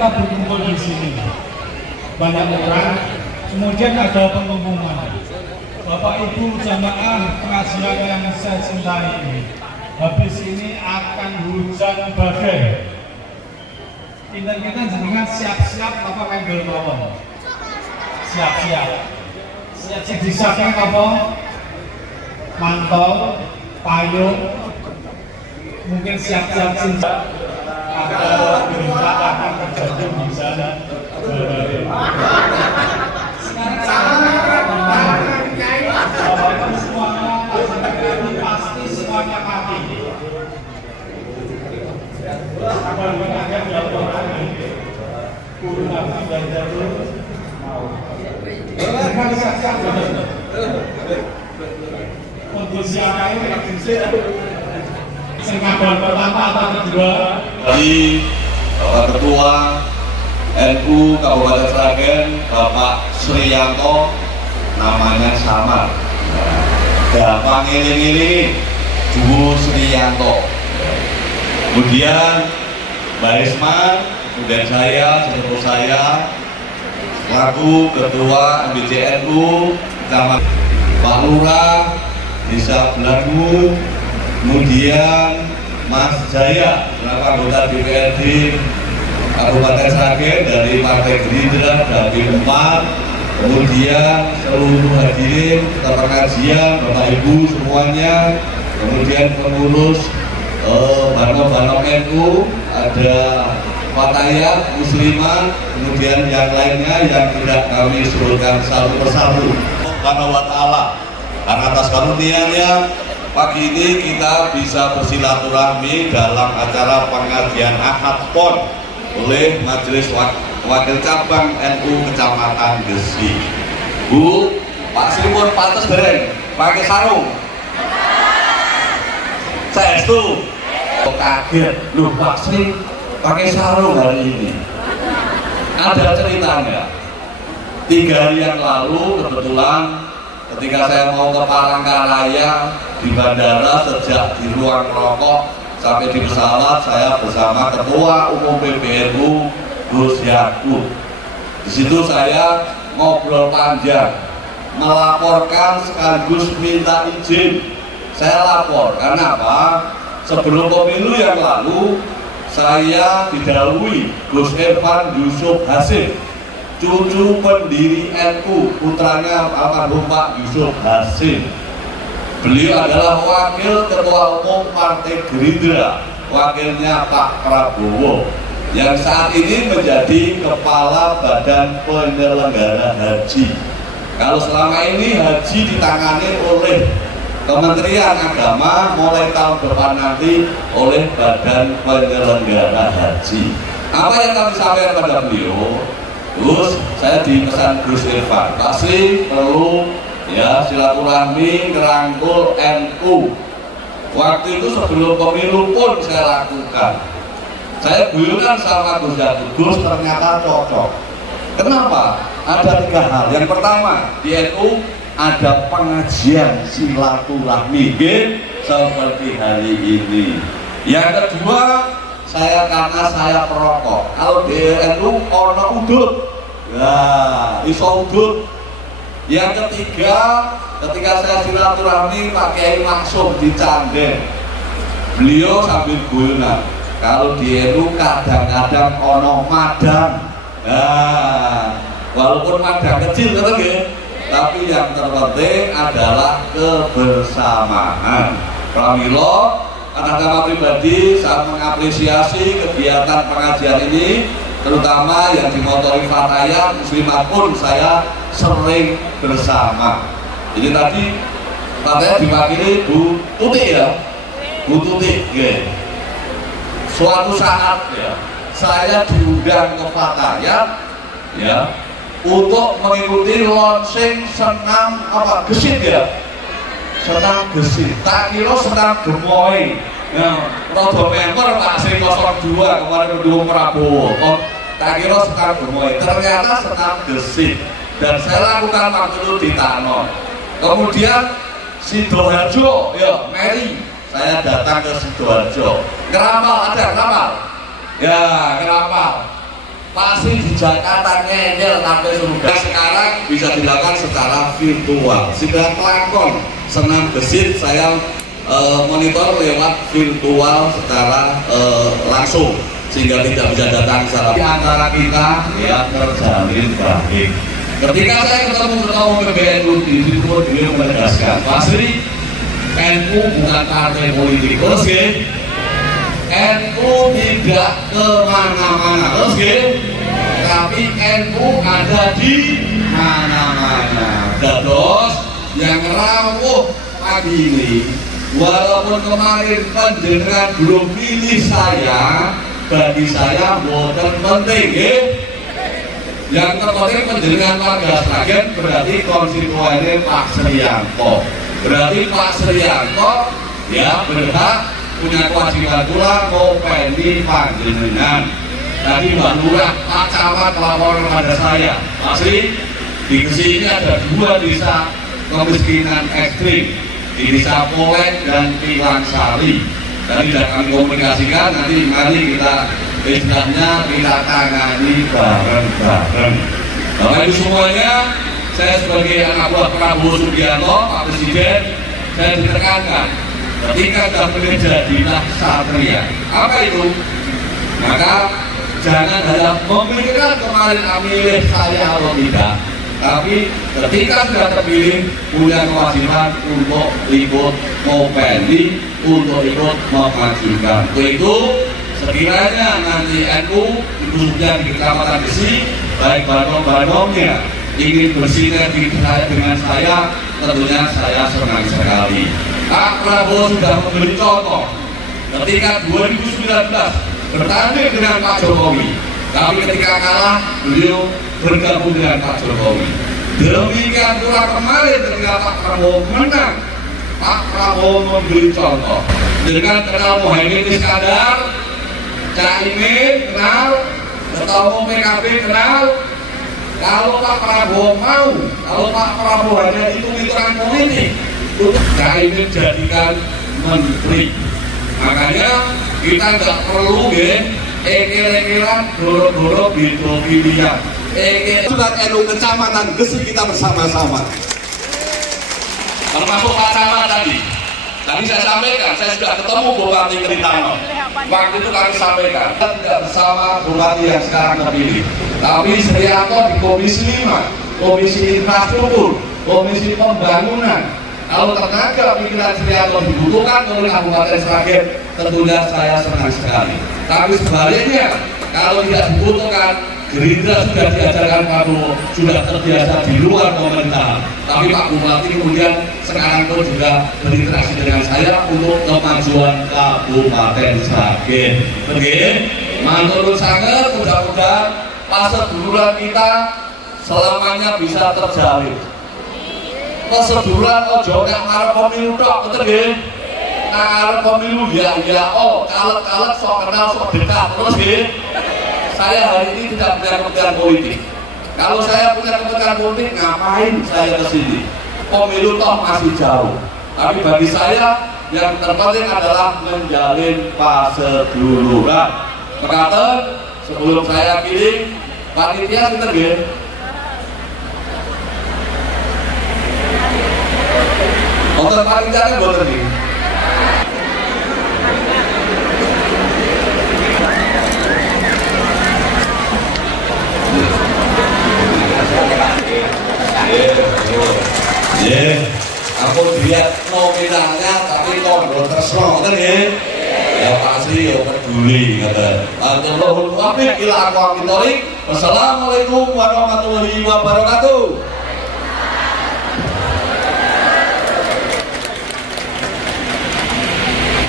kita berkumpul di sini, banyak orang, kemudian ada pengumuman. Bapak Ibu jamaah pengajian yang saya cintai ini, habis ini akan hujan badai. Kita jenengan siap-siap apa ngambil mawon? Siap-siap. Siap-siap apa? Mantau, payung, mungkin siap-siap cinta. Ada berita akan terjadi di sana. Sekarang semuanya pasti semuanya mati. Untuk siapa ini sengaja pertama atau kedua dari Bapak Ketua NU Kabupaten Sragen Bapak Suryanto, namanya samar, gampang ngiling-ngiling Bu Suryanto. Kemudian Mbak Risma, kemudian saya, seluruh saya selaku Ketua MBCNU Kecamatan Pak Lurah Desa Belagu, kemudian Mas Jaya selaku anggota DPRD Kabupaten Sragen dari Partai Gerindra dari 4, kemudian seluruh hadirin peserta pengajian, Bapak Ibu semuanya, kemudian pengurus Banom NU, ada Fatayat, Muslimat, kemudian yang lainnya yang tidak kami sebutkan satu persatu. Subhanahu wa ta'ala, karena atas karunia-Nya pagi ini kita bisa bersilaturahmi dalam acara pengajian Ahad PON oleh Majelis Wakil Cabang NU Kecamatan Gesi. Bu, Pak Sri pun pantes bareng pakai sarung. Saya itu kaget, loh Pak Sri pakai sarung hari ini. Ada ceritanya. 3 hari yang lalu kebetulan ketika saya mau ke Palangkaraya di bandara, sejak di ruang rokok sampai di pesawat, saya bersama Ketua Umum PBNU Gus Yakub. Di situ saya ngobrol panjang, melaporkan sekaligus minta izin. Saya lapor karena apa? Sebelum pemilu yang lalu saya didahului Gus Irfan Yusuf Hasim, cucu pendiri NU, putranya almarhum Pak Yusuf Hasim. Beliau adalah wakil ketua umum Partai Gerindra, wakilnya Pak Prabowo, yang saat ini menjadi kepala Badan Penyelenggara Haji. Kalau selama ini haji ditangani oleh Kementerian Agama, mulai tahun depan nanti oleh Badan Penyelenggara Haji. Apa yang kami sampaikan pada beliau? Terus saya dipesan Gus Irfan, pasti perlu ya silaturahmi ngerangkul NU. Waktu itu sebelum pemilu pun saya lakukan. Saya guyuran sama Gus Yakub, Gus ternyata cocok. Kenapa? Ada 3 hal. Yang pertama, di NU ada pengajian silaturahmi seperti hari ini. Yang kedua, karena saya perokok. Kalau di NU ono udut, ya iso udut. Yang ketiga, ketika saya silaturahmi Pak Kiai Maksum di Canden, beliau sambil guyonan, kalau di NU kadang-kadang ono madang. Nah, walaupun madang kecil tapi yang terpenting adalah kebersamaan. Pramilo, atas nama pribadi sangat mengapresiasi kegiatan pengajian ini, terutama yang dimotori Fatayat, Muslimat pun saya sering bersama. Jadi tadi Fatayat diwakili Bu Tuti ya, Bu Tuti. Suatu saat ya, saya diundang ke Fatayat ya untuk mengikuti launching senam gesit ya, senam gesit. Tak kira senam gemoy. Rodo member Pak Sri 02 kemarin mendukung Prabowo. Tak kira senam gemoy, ternyata senam gesit. Dan saya lakukan waktu itu di Tanon. Kemudian Sidoarjo, ya Mary, saya datang ke Sidoarjo. Ngeramal, ada ngeramal? Ya ngeramal. pasti di Jakarta ngedel sampai surga. Sekarang bisa dilakukan secara virtual. Sehingga pelakon senam gesit saya monitor lewat virtual secara langsung, sehingga tidak bisa datang secara di antara kita ya terjalin baik. Ketika saya ketemu ketua PBNU di situ, beliau menegaskan pasti NU bukan partai politik, terus ya NU tidak kemana-mana, terus ya tapi NU ada di mana-mana. Terus yang rawuh pagi ini, walaupun kemarin pendengar belum pilih saya, bagi saya bukan penting ya. Yang terpenting pendengar warga Sragen berarti konstituennya Pak Sriyanto. Berarti Pak Sriyanto ya berhak punya kewajiban pula ngopeni panjenengan. Tadi Mbak Lurah, Pak Camat lapor kepada saya, pasti di sini ada 2 desa kemiskinan ekstrim, di Desa Polek dan Pilangsari. Tadi sudah kami komunikasikan, nanti mari kita istilahnya kita tangani bareng-bareng. Bapak Ibu semuanya, saya sebagai anak buah Prabowo Subianto, Pak Presiden, saya ditekankan ketika sudah menjadi ksatria. Apa itu? Maka jangan hanya memikirkan kemarin milih saya atau tidak, tapi ketika sudah terpilih punya kewajiban untuk ikut ngopeni, untuk ikut memajukan. Untuk itu sekiranya nanti NU khususnya di Kecamatan Gesi, baik banom-banomnya ingin bersinergi dengan saya, tentunya saya senang sekali. Pak Prabowo sudah memberi contoh ketika 2019 bertanding dengan Pak Jokowi, tapi ketika kalah beliau bergabung dengan Pak Jokowi. Demikian pula kemarin ketika Pak Prabowo menang, Pak Prabowo memberi contoh dengan kenal Muhaimin Iskandar, Caimin kenal, Ketua Umum PKB kenal. Kalau Pak Prabowo mau, kalau Pak Prabowo hanya hitung-hitungan politik, Caimin jadikan menteri. Makanya kita nggak perlu ya ekir-ekiran dorok-dorok gitu pilihan. Surat NU Kecamatan Gesi kita bersama-sama. Termasuk Pak Camat tadi. Tadi saya sampaikan, saya sudah ketemu Bupati Keritano. Waktu itu kami sampaikan, kita tidak bersama Bupati yang sekarang terpilih, tapi Sriyanto di Komisi 5, Komisi Infrastruktur, Komisi Pembangunan. Kalau tenaga pikiran Sriyanto dibutuhkan oleh Kabupaten Sragen, tentunya saya senang sekali. Tapi sebaliknya, kalau tidak dibutuhkan, Gerindra sudah diajarkan Prabowo, sudah terbiasa di luar pemerintahan. Tapi Pak Bupati kemudian sekarang pun juga berinteraksi dengan saya untuk kemajuan Kabupaten Sragen. Oke, mantul sangat, mudah-mudahan paseduluran kita selamanya bisa terjalin. Keseduran ojo nek ngarep pemilu tok, betul nggih? Ngarep pemilu ya caleg-caleg sok kenal sok dekat, terus nggih. Saya hari ini tidak punya kepentingan politik. Kalau saya punya kepentingan politik, ngapain saya ke sini? Pemilu toh masih jauh. Tapi bagi saya yang terpenting adalah menjalin paseduluran. Mekaten sebelum saya pilih panitia sinten nggih? Untuk panitianya mboten nggih. Aku lihat nominalnya tapi kondo tresno kan ya. Ya pasti ya peduli kata. Allahumma wafiq ila aqwamit thoriq. Wassalamualaikum warahmatullahi